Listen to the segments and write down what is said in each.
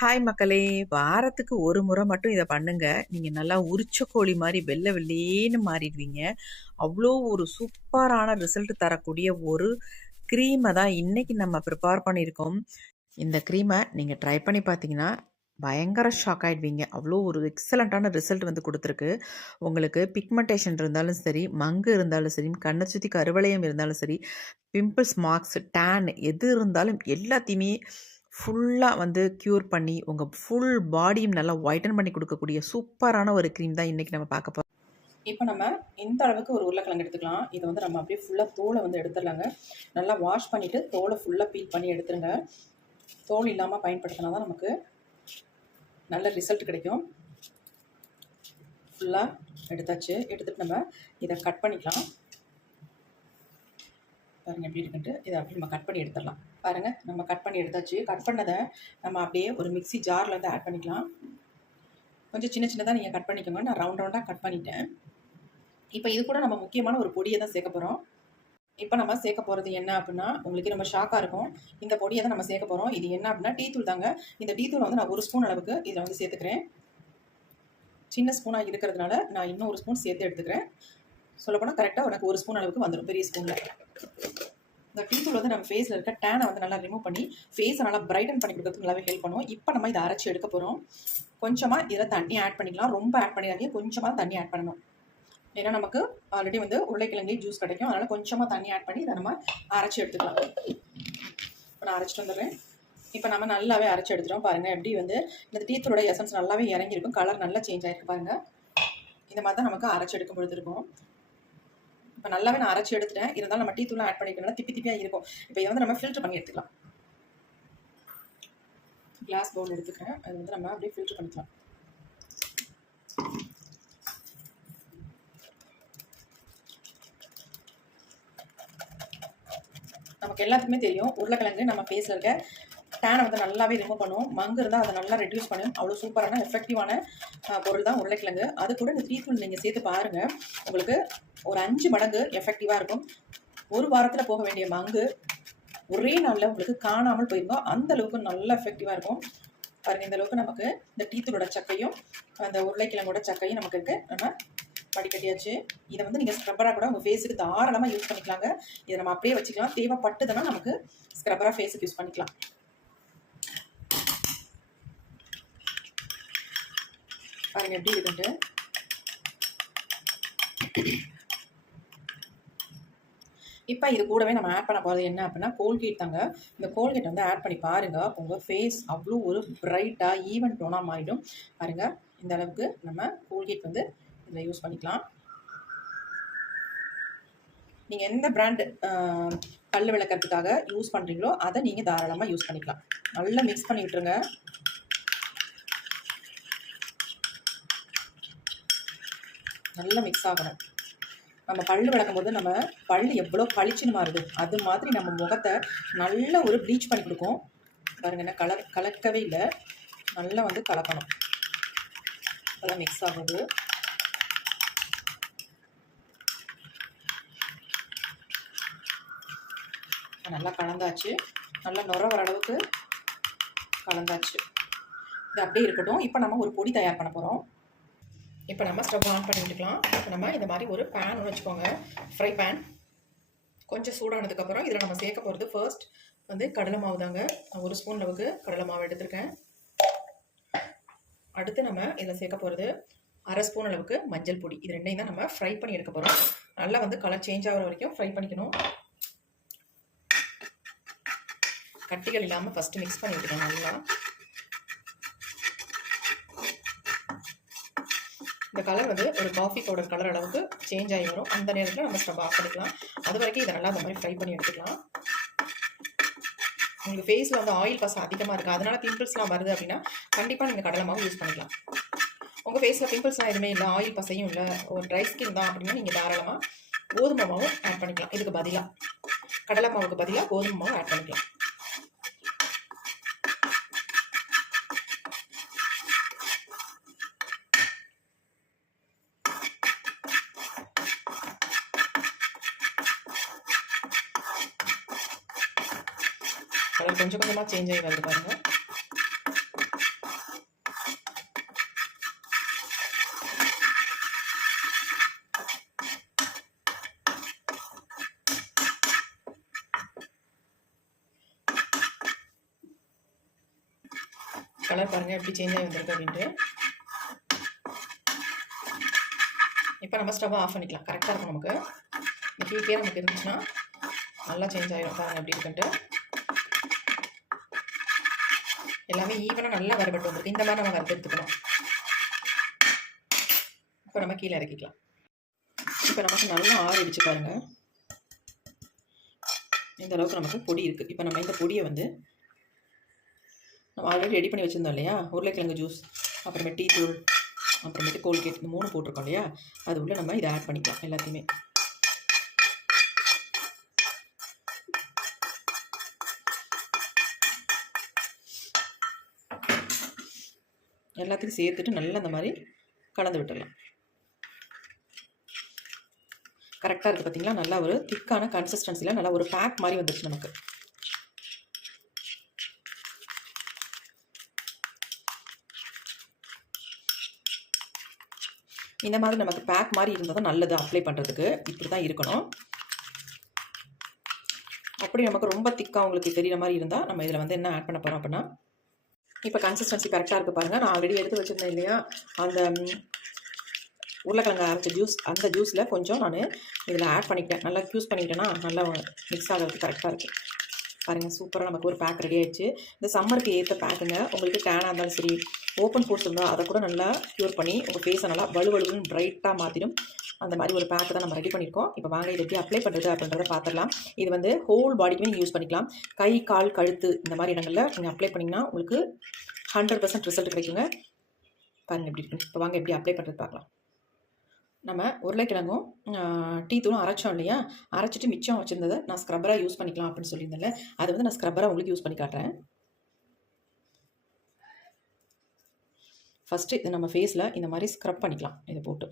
Hi மக்களே! வாரத்துக்கு ஒரு முறை மட்டும் இத பண்ணுங்க. நீங்க நல்லா உரிச்ச கோழி மாரி வெள்ள வெள்ளேன்னு மாறிடுவீங்க. அவ்ளோ ஒரு சூப்பரான ரிசல்ட் தரக்கூடிய ஒரு கிரீம தான் இன்னைக்கு நம்ம ப்ரிப்பேர் பண்ணியிருக்கோம். இந்த கிரீம நீங்க ட்ரை பண்ணி பார்த்தீங்கன்னா, பயங்கர ஷாக் ஆயிடுவீங்க. அவ்ளோ ஒரு எக்ஸலன்ட்டான ரிசல்ட் வந்து குடுத்துருக்கு. உங்களுக்கு பிக்மெண்டேஷன் இருந்தாலும் சரி, மங்கு இருந்தாலும் சரி, கண்ண சுத்தி கருவளையம் இருந்தாலும் சரி, பிம்பிள்ஸ், மார்க்ஸ், டேன் எது இருந்தாலும் எல்லாத்தையுமே ஃபுல்லா வந்து க்யூர் பண்ணி, உங்க ஃபுல் பாடியும் நல்லா ஒயிட்டன் பண்ணி குடுக்கக்கூடிய சூப்பரான ஒரு கிரீம் தான் இன்னைக்கு நம்ம பார்க்க போறோம். இப்போ நம்ம இந்த அளவுக்கு ஒரு உருளைக்கிழங்கு எடுத்துக்கலாம். இதை வந்து நம்ம அப்படியே ஃபுல்லாக தோலை வந்து எடுத்துடலாங்க. நல்லா வாஷ் பண்ணிவிட்டு தோலை ஃபுல்லாக பீல் பண்ணி எடுத்துருங்க. தோல் இல்லாமல் பயன்படுத்தினா தான் நமக்கு நல்ல ரிசல்ட் கிடைக்கும். ஃபுல்லாக எடுத்தாச்சு. எடுத்துகிட்டு நம்ம இதை கட் பண்ணிக்கலாம். பாருங்கள் எப்படி இருக்குன்ட்டு இதை அப்படியே நம்ம கட் பண்ணி எடுத்துடலாம். பாருங்கள் நம்ம கட் பண்ணி எடுத்தாச்சு. கட் பண்ணதை நம்ம அப்படியே ஒரு மிக்ஸி ஜாரில் வந்து ஆட் பண்ணிக்கலாம். கொஞ்சம் சின்ன சின்னதாக நீங்கள் கட் பண்ணிக்கோங்க. நான் ரவுண்டாக கட் பண்ணிட்டேன். இப்போ இது கூட நம்ம முக்கியமான ஒரு பொடியை தான் சேர்க்க போகிறோம். இப்போ நம்ம சேர்க்க போகிறது என்ன அப்படின்னா, உங்களுக்கு ரொம்ப ஷாக்காக இருக்கும். இந்த பொடியை தான் நம்ம சேர்க்க போகிறோம். இது என்ன அப்படின்னா டீ தூள் தாங்க. இந்த டீ தூள் வந்து நான் 1 ஸ்பூன் அளவுக்கு இதில் வந்து சேர்த்துக்கிறேன். சின்ன ஸ்பூனாக இருக்கிறதுனால நான் இன்னும் 1 ஸ்பூன் சேர்த்து எடுத்துக்கிறேன். சொல்லப்போனால் கரெக்டாக எனக்கு 1 ஸ்பூன் அளவுக்கு வந்துடும் பெரிய ஸ்பூனில். இந்த டீ தூள் வந்து நம்ம ஃபேஸில் இருக்க டேனை வந்து நல்லா ரிமூவ் பண்ணி ஃபேஸை நல்லா பிரைட்டன் பண்ணி கொடுக்கறதுக்கு நல்லாவே ஹெல்ப் பண்ணும். இப்போ நம்ம இதை அரைச்சி எடுக்க போகிறோம். கொஞ்சமாக இதில் தண்ணி ஆட் பண்ணிக்கலாம். ரொம்ப ஆட் பண்ணிடாதீங்க, கொஞ்சமாக தண்ணி ஆட் பண்ணணும். ஏன்னா நமக்கு ஆல்ரெடி வந்து உருளைக்கிழங்கு ஜூஸ் கிடைக்கும். அதனால் கொஞ்சமாக தண்ணி ஆட் பண்ணி இதை நம்ம அரைச்சி எடுத்துக்கலாம். இப்போ நான் அரைச்சிட்டு வந்துடுறேன். இப்போ நம்ம நல்லாவே அரைச்சி எடுத்துட்டோம். பாருங்கள் எப்படி வந்து இந்த டீ தூளோட எசன்ஸ் நல்லாவே இறங்கியிருக்கும். கலர் நல்லா சேஞ்ச் ஆகிருக்கு பாருங்கள். இந்த மாதிரி தான் நமக்கு அரைச்சி எடுக்கும் பொழுது இருக்கும். இப்போ நல்லாவே நான் அரைச்சி எடுத்துட்டேன். இருந்தாலும் நம்ம டீ தூள்லாம் ஆட் பண்ணிக்கிறனால திப்பி திப்பியாக இருக்கும். இப்போ இதை வந்து நம்ம ஃபில்டர் பண்ணி எடுத்துக்கலாம். கிளாஸ் பவுல் எடுத்துக்கிறேன். அது வந்து நம்ம அப்படியே ஃபில்டர் பண்ணிக்கலாம். நமக்கு எல்லாத்துக்குமே தெரியும் உருளைக்கிழங்கு நம்ம ஃபேஸில் இருக்க டேனை வந்து நல்லாவே ரிமூவ் பண்ணும். மங்கு இருந்தால் அதை நல்லா ரெடியூஸ் பண்ணும். அவ்வளோ சூப்பரான எஃபெக்டிவான பொருள் தான் உருளைக்கிழங்கு. அது கூட இந்த டீ தூள் நீங்கள் சேர்த்து பாருங்கள். உங்களுக்கு ஒரு 5 மடங்கு எஃபெக்டிவாக இருக்கும். ஒரு வாரத்தில் போக வேண்டிய மங்கு ஒரே நாளில் உங்களுக்கு காணாமல் போயிருந்தோம். அந்த அளவுக்கு நல்லா எஃபெக்டிவாக இருக்கும். பாருங்கள் இந்த அளவுக்கு நமக்கு இந்த டீ தூளோட சக்கையும் அந்த உருளைக்கிழங்கோட சக்கையும் நமக்கு இருக்குது. நம்ம வடிகட்டியாச்சு. இதை வந்து நீங்கள் ஸ்க்ரப்பராக கூட உங்கள் ஃபேஸுக்கு தாராளமாக யூஸ் பண்ணிக்கலாங்க. இதை நம்ம அப்படியே வச்சுக்கலாம். தேவைப்பட்டதுன்னா நமக்கு ஸ்க்ரப்பராக ஃபேஸுக்கு யூஸ் பண்ணிக்கலாம். பாருங்கள் எப்படி இருக்குன்ட்டு. இப்போ இது கூடவே நம்ம ஆட் பண்ண போகிறது என்ன அப்படின்னா கோல்கேட் தாங்க. இந்த கோல்கேட் வந்து ஆட் பண்ணி பாருங்கள். உங்கள் ஃபேஸ் அவ்வளோ ஒரு பிரைட்டாக ஈவன் டோனாக மாறிடும். பாருங்கள் இந்த அளவுக்கு நம்ம கோல்கேட் வந்து இதில் யூஸ் பண்ணிக்கலாம். நீங்கள் எந்த பிராண்டு பல் விளக்கறதுக்காக யூஸ் பண்ணுறீங்களோ அதை நீங்கள் தாராளமாக யூஸ் பண்ணிக்கலாம். நல்லா மிக்ஸ் பண்ணி விட்டுருங்க. நல்லா மிக்ஸ் ஆகணும். நம்ம பல் விளக்கும் போது நம்ம பல் எவ்வளோ பளிச்சுன்னு மாறுது அது மாதிரி நம்ம முகத்தை நல்ல ஒரு ப்ளீச் பண்ணி கொடுக்கும். பாருங்க என்ன கலக்கவே இல்லை. நல்லா வந்து கலக்கணும். அதெல்லாம் மிக்ஸ் ஆகுது. நல்லா கலந்தாச்சு. நல்லா நுர வர அளவுக்கு கலந்தாச்சு. இது அப்படியே இருக்கட்டும். இப்போ நம்ம ஒரு பொடி தயார் பண்ண போகிறோம். இப்போ நம்ம ஸ்டவ் ஆன் பண்ணி விட்டுக்கலாம். இப்போ நம்ம இந்த மாதிரி ஒரு பேன் ஒன்று வச்சுக்கோங்க. ஃப்ரை பேன் கொஞ்சம் சூடானதுக்கப்புறம் இதில் நம்ம சேர்க்க போகிறது ஃபர்ஸ்ட் வந்து கடலை மாவு தாங்க. நான் 1 ஸ்பூன் அளவுக்கு கடலை மாவு எடுத்திருக்கேன். அடுத்து நம்ம இதில் சேர்க்க போகிறது 1/2 ஸ்பூன் அளவுக்கு மஞ்சள் பொடி. இது ரெண்டையும் தான் நம்ம ஃப்ரை பண்ணி எடுக்க போகிறோம். நல்லா வந்து கலர் சேஞ்ச் ஆகிற வரைக்கும் ஃப்ரை பண்ணிக்கணும். கட்டிகள் இல்லாமல் ஃபஸ்ட்டு மிக்ஸ் பண்ணி விட்டுக்கணும் நல்லா. இந்த கலர் வந்து ஒரு காஃபி பவுடர் கலர் அளவுக்கு சேஞ்ச் ஆகி வரும். அந்த நேரத்தில் நம்ம ஸ்டவ் ஆஃப் பண்ணிக்கலாம். அது வரைக்கும் இதை நல்லா அந்த மாதிரி ஃப்ரை பண்ணி எடுத்துக்கலாம். உங்களுக்கு ஃபேஸில் வந்து ஆயில் பசை அதிகமாக இருக்குது, அதனால பிம்பிள்ஸ்லாம் வருது அப்படின்னா கண்டிப்பாக நீங்கள் கடலை மாவு யூஸ் பண்ணிக்கலாம். உங்கள் ஃபேஸில் பிம்பிள்ஸ்லாம் எதுவுமே இல்லை, ஆயில் பசையும் இல்லை, ஒரு ட்ரை ஸ்கின் தான் அப்படின்னா நீங்கள் தாராளமாக கோதுமை மாவும் ஆட் பண்ணிக்கலாம். இதுக்கு பதிலாக கடலை மாவுக்கு பதிலாக கோதுமை மாவு ஆட் பண்ணிக்கலாம். கலர் கொஞ்சம் கொஞ்சமாக சேஞ்ச் ஆகி வருது பாருங்கள். கலர் பாருங்கள் எப்படி சேஞ்ச் ஆகி வந்திருக்கு அப்படின்ட்டு. இப்போ நம்ம ஸ்டவ்வை ஆஃப் பண்ணிக்கலாம். கரெக்டாக இருக்கும் நமக்கு. இந்த ஹீட்டே நமக்கு இருந்துச்சுன்னா நல்லா சேஞ்ச் ஆகிடும். பாருங்கள் எப்படி இருக்குன்ட்டு. எல்லாமே ஈவனாக நல்லா வறுபட்டு வந்துருக்கு. இந்த மாதிரி நம்ம வறுத்து எடுத்துக்கணும். இப்போ நம்ம கீழே இறக்கிக்கலாம். இப்போ நமக்கு நல்லா ஆறிடுச்சு பாருங்கள். இந்த அளவுக்கு நமக்கு பொடி இருக்குது. இப்போ நம்ம இந்த பொடியை வந்து நம்ம ஆல்ரெடி ரெடி பண்ணி வச்சுருந்தோம் இல்லையா, உருளைக்கிழங்கு ஜூஸ், அப்புறமேட்டு டீ தூள், அப்புறமேட்டு கோல்கேட், இந்த 3 போட்டிருக்கோம் இல்லையா, அது உள்ள நம்ம இதை ஆட் பண்ணிக்கலாம். எல்லாத்தையுமே எல்லாத்தையும் சேர்த்துட்டு நல்லா இந்த மாதிரி கலந்து விட்டுடலாம். கரெக்டாக இருக்குது பார்த்தீங்களா? நல்லா ஒரு திக்கான கன்சிஸ்டன்சியில் நல்லா ஒரு பேக் மாதிரி வந்துருச்சு நமக்கு. இந்த மாதிரி நமக்கு பேக் மாதிரி இருந்தால் தான் நல்லது அப்ளை பண்ணுறதுக்கு. இப்படி தான் இருக்கணும். அப்படி நமக்கு ரொம்ப திக்காக உங்களுக்கு தெரிகிற மாதிரி இருந்தால் நம்ம இதில் வந்து என்ன ஆட் பண்ண போகிறோம் அப்படின்னா, இப்போ கன்சிஸ்டன்சி கரெக்டாக இருக்குது பாருங்கள். நான் ஆல்ரெடி எடுத்து வச்சுருந்தேன் இல்லையா, அந்த உருளைக்கிழங்கு அரைச்ச ஜூஸ், அந்த ஜூஸில் கொஞ்சம் நான் இதில் ஆட் பண்ணிக்கிட்டேன். நல்லா யூஸ் பண்ணிக்கிட்டேன்னா நல்லா மிக்ஸ் ஆகிறதுக்கு கரெக்டாக இருக்குது. பாருங்கள், சூப்பராக நமக்கு ஒரு பேக் ரெடி ஆகிடுச்சு. இந்த சம்மருக்கு ஏற்ற பேக்குங்க. உங்களுக்கு டேனாக இருந்தாலும் சரி, ஓப்பன் போர்ஸ் இருந்தால் அதை கூட நல்லா க்யூர் பண்ணி உங்கள் ஃபேஸை நல்லா வலுவலுன்னு பிரைட்டாக மாற்றிடும். அந்த மாதிரி ஒரு பேக்கு தான் நம்ம ரெடி பண்ணியிருக்கோம். இப்போ வாங்க இதை எப்படி அப்ளை பண்ணுறது அப்படின்றத பார்த்துடலாம். இது வந்து ஹோல் பாடிக்குமே நீங்கள் யூஸ் பண்ணிக்கலாம். கை, கால், கழுத்து இந்த மாதிரி இடங்களில் நீங்கள் அப்ளை பண்ணிங்கன்னா உங்களுக்கு 100% ரிசல்ட் கிடைக்குங்க. பாருங்கள் எப்படி இருக்குன்னு. இப்போ வாங்க எப்படி அப்ளை பண்ணுறது பார்க்கலாம். நம்ம உருளைக்கிழங்கும் டீ தூளும் அரைச்சோம் இல்லையா, அரைச்சிட்டு மிச்சம் வச்சுருந்ததை நான் ஸ்க்ரப்பராக யூஸ் பண்ணிக்கலாம் அப்படின்னு சொல்லியிருந்தேன்ல, அது வந்து நான் ஸ்க்ரப்பராக உங்களுக்கு யூஸ் பண்ணி காட்டுறேன். ஃபஸ்ட்டு இதை நம்ம ஃபேஸில் இந்த மாதிரி ஸ்க்ரப் பண்ணிக்கலாம். இதை போட்டு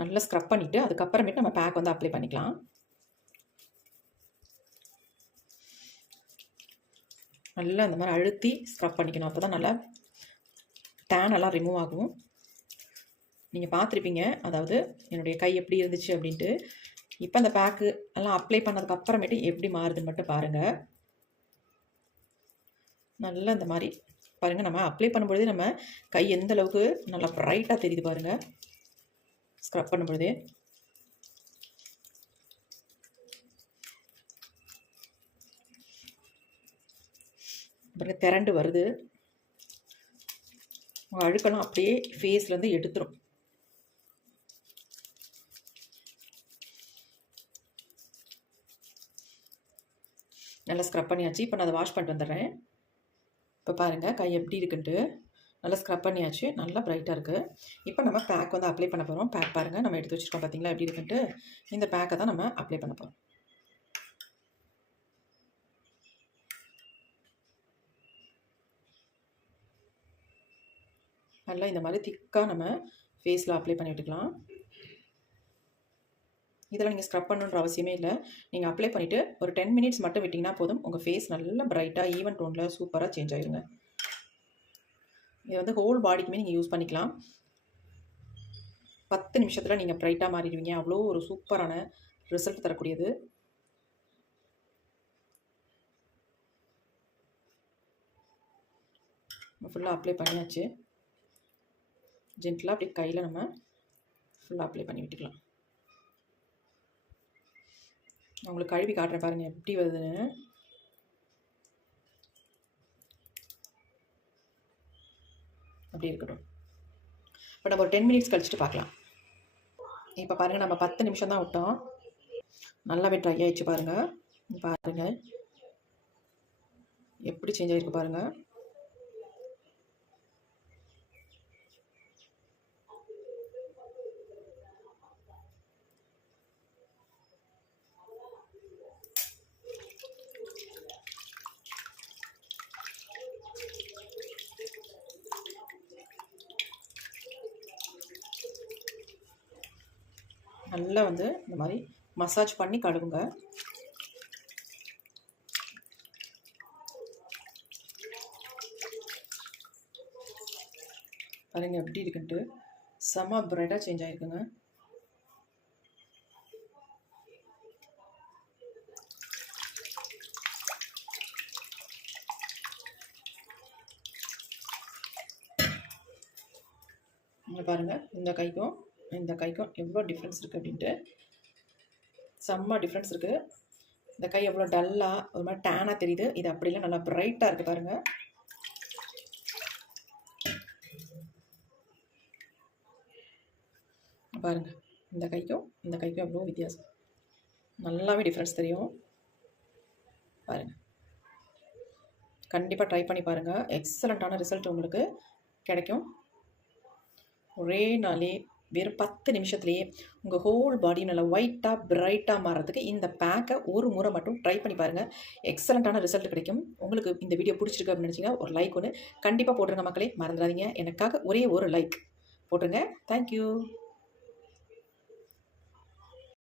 நல்லா ஸ்க்ரப் பண்ணிவிட்டு அதுக்கப்புறமேட்டு நம்ம பேக் வந்து அப்ளை பண்ணிக்கலாம். நல்லா இந்த மாதிரி அழுத்தி ஸ்க்ரப் பண்ணிக்கணும். அப்போ தான் நல்லா டேன் எல்லாம் ரிமூவ் ஆகும். நீங்கள் பார்த்துருப்பீங்க, அதாவது என்னுடைய கை எப்படி இருந்துச்சு அப்படின்ட்டு. இப்போ அந்த பேக்கு எல்லாம் அப்ளை பண்ணதுக்கு அப்புறமேட்டு எப்படி மாறுதுன்னு மட்டும் பாருங்கள். நல்லா இந்த மாதிரி பாருங்கள், நம்ம அப்ளை பண்ணும்பொழுதே நம்ம கை எந்த அளவுக்கு நல்லா ப்ரைட்டாக தெரியுது பாருங்கள். ஸ்க்ரப் பண்ணும்பொழுதே பாருங்கள் திரண்டு வருது. உங்கள் அழுக்கெல்லாம் அப்படியே ஃபேஸ்லேருந்து எடுத்துரும். நல்லா ஸ்க்ரப் பண்ணியாச்சு. இப்போ நான் அதை வாஷ் பண்ணிட்டு வந்துடுறேன். இப்போ பாருங்கள் கை எப்படி இருக்குன்ட்டு. நல்லா ஸ்க்ரப் பண்ணியாச்சு. நல்லா ப்ரைட்டாக இருக்குது. இப்போ நம்ம பேக் வந்து அப்ளை பண்ண போகிறோம். பேக் பாருங்கள் நம்ம எடுத்து வச்சுருக்கோம் பார்த்தீங்களா எப்படி இருக்குன்ட்டு. இந்த பேக்கை தான் நம்ம அப்ளை பண்ண போகிறோம். நல்லா இந்த மாதிரி திக்காக நம்ம ஃபேஸில் அப்ளை பண்ணி விட்டுக்கலாம். இதெல்லாம் நீங்கள் ஸ்க்ரப் பண்ணணுன்ற அவசியமே இல்லை. நீங்கள் அப்ளை பண்ணிவிட்டு ஒரு 10 மினிட்ஸ் மட்டும் விட்டிங்கன்னா போதும். உங்கள் ஃபேஸ் நல்லா ப்ரைட்டாக ஈவன் டோனில் சூப்பராக சேஞ்ச் ஆகிடுங்க. இது வந்து ஹோல் பாடிக்குமே நீங்கள் யூஸ் பண்ணிக்கலாம். 10 நிமிஷத்தில் நீங்கள் ப்ரைட்டாக மாறிடுவீங்க. அவ்வளோ ஒரு சூப்பரான ரிசல்ட் தரக்கூடியது. ஃபுல்லாக அப்ளை பண்ணியாச்சு. ஜென்டலாக அப்படி கையில் நம்ம ஃபுல்லாக அப்ளை பண்ணி விட்டுக்கலாம். நான் உங்களுக்கு கழுவி காட்டுறேன் பாருங்கள் எப்படி வருதுன்னு. அப்படி இருக்கட்டும். இப்போ நம்ம ஒரு 10 மினிட்ஸ் கழிச்சுட்டு பார்க்கலாம். இப்போ பாருங்கள் நம்ம 10 நிமிஷம் தான் விட்டோம். நல்லாவே ட்ரை ஆகிடுச்சு பாருங்கள். பாருங்கள் எப்படி சேஞ்ச் ஆகிருக்கு பாருங்கள். நல்லா வந்து இந்த மாதிரி மசாஜ் பண்ணி கழுவுங்க. பாருங்கள் எப்படி இருக்குன்ட்டு. செம்ம பிரைட்டாக சேஞ்ச் ஆகிருக்குங்க. இங்கே பாருங்கள், இந்த கைக்கும் எவ்வளோ டிஃப்ரென்ஸ் இருக்குது அப்படின்ட்டு. செம்ம டிஃப்ரென்ஸ் இருக்குது. இந்த கை எவ்வளோ டல்லாக ஒரு மாதிரி டேனாக தெரியுது. இது அப்படிலாம் நல்லா பிரைட்டாக இருக்குது பாருங்கள். பாருங்கள், இந்த கைக்கும் எவ்வளோ வித்தியாசம். நல்லாவே டிஃப்ரென்ஸ் தெரியும் பாருங்கள். கண்டிப்பாக ட்ரை பண்ணி பாருங்கள். எக்ஸலண்ட்டான ரிசல்ட் உங்களுக்கு கிடைக்கும். ஒரே நாளே வெறும் 10 நிமிஷத்துலேயே உங்கள் ஹோல் பாடி நல்லா ஒயிட்டாக பிரைட்டாக மாறுறதுக்கு இந்த பேக்கை ஒரு முறை மட்டும் ட்ரை பண்ணி பாருங்கள். எக்ஸலண்ட்டான ரிசல்ட் கிடைக்கும். உங்களுக்கு இந்த வீடியோ பிடிச்சிருக்கு அப்படின்னு நினச்சிங்கன்னா ஒரு லைக் ஒன்று கண்டிப்பாக போட்டுருங்க மக்களே. மறந்துடாதீங்க, எனக்காக ஒரே ஒரு லைக் போட்டுருங்க. தேங்க்யூ.